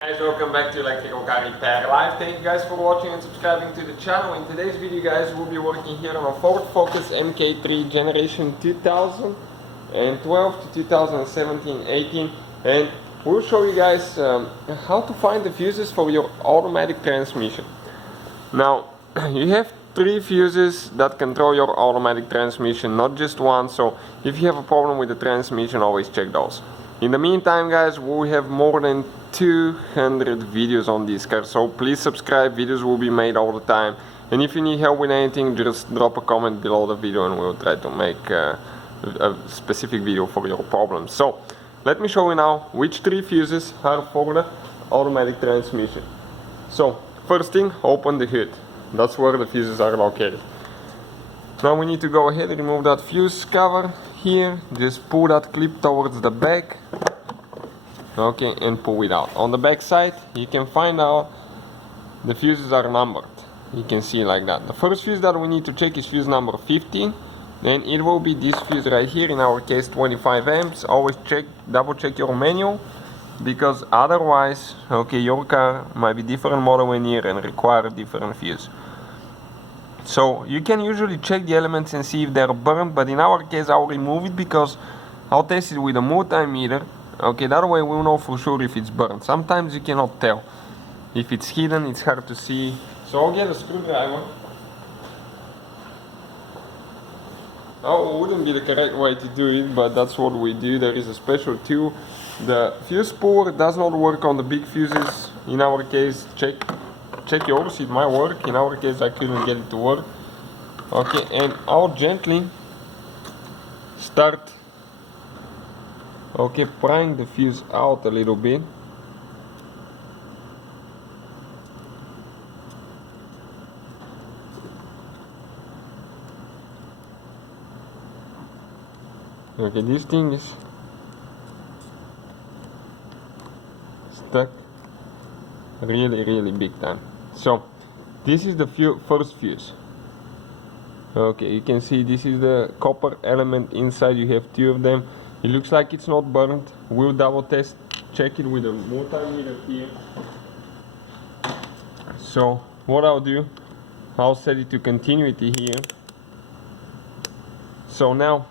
Guys, welcome back to Electrical Car Repair Live. Thank you guys for watching and subscribing to the channel. In today's video, guys, we'll be working here on a Ford Focus MK3 generation 2012 to 2017-18, and we'll show you guys how to find the fuses for your automatic transmission. Now, you have 3 fuses that control your automatic transmission, not just one, so if you have a problem with the transmission, always check those. In the meantime, guys, we have more than 200 videos on this car, so please subscribe. Videos will be made all the time, and if you need help with anything, just drop a comment below the video and we'll try to make a specific video for your problem. So let me show you now which 3 fuses are for the automatic transmission. So first thing, open the hood. That's where the fuses are located. Now we need to go ahead and remove that fuse cover here. Just pull that clip towards the back, okay, and pull it out. On the back side, you can find out the fuses are numbered. You can see like that. The first fuse that we need to check is fuse number 15. Then it will be this fuse right here, in our case 25 amps. Always double check your manual, because otherwise, okay, your car might be different model in here and require a different fuse. So you can usually check the elements and see if they're burned, but in our case I'll remove it because I'll test it with a multimeter. Okay, that way we'll know for sure if it's burned. Sometimes you cannot tell. If it's hidden, it's hard to see. So I'll get a screwdriver. Oh, it wouldn't be the correct way to do it, but that's what we do. There is a special tool. The fuse puller does not work on the big fuses. In our case, check yours, it might work. In our case, I couldn't get it to work. Okay, and I'll gently start, okay, prying the fuse out a little bit. Okay, this thing is stuck really big time. So this is the first fuse. Okay, you can see this is the copper element inside. You have 2 of them. It looks like it's not burnt. We'll double test, check it with a multimeter here. So what I'll do, I'll set it to continuity here. So now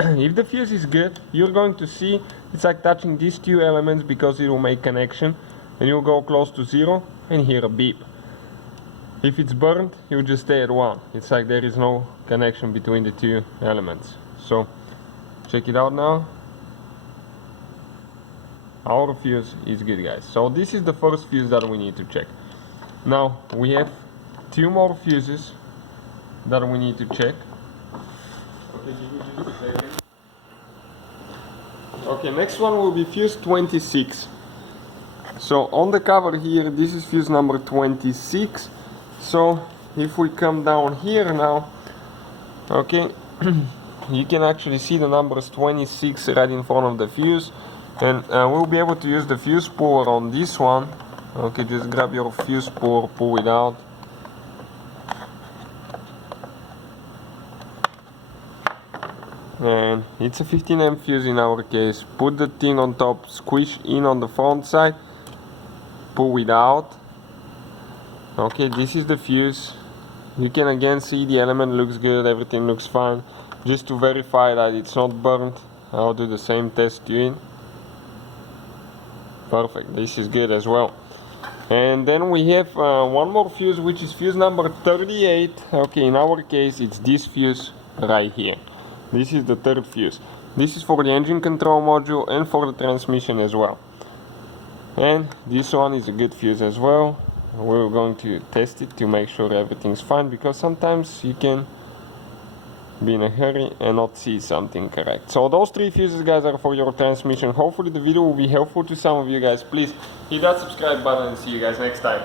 if the fuse is good, you're going to see it's like touching these 2 elements, because it will make connection, and you'll go close to 0 and hear a beep. If it's burnt, you'll just stay at 1. It's like there is no connection between the 2 elements. So check it out now. Our fuse is good, guys. So this is the first fuse that we need to check. Now we have 2 more fuses that we need to check. Okay, give me just a second. Okay, next one will be fuse 26. So on the cover here, this is fuse number 26. So if we come down here now, okay, you can actually see the numbers 26 right in front of the fuse, and we'll be able to use the fuse puller on this one. Okay, just grab your fuse puller, pull it out. And it's a 15 amp fuse in our case. Put the thing on top, squish in on the front side, pull it out. Okay, this is the fuse. You can again see the element looks good, everything looks fine. Just to verify that it's not burnt, I'll do the same test to it. Perfect, this is good as well. And then we have one more fuse, which is fuse number 38. Okay, in our case it's this fuse right here. This is the 3rd fuse. This is for the engine control module and for the transmission as well. And this one is a good fuse as well. We're going to test it to make sure everything's fine, because sometimes you can be in a hurry and not see something correct. So those 3 fuses, guys, are for your transmission. Hopefully the video will be helpful to some of you guys. Please hit that subscribe button and see you guys next time.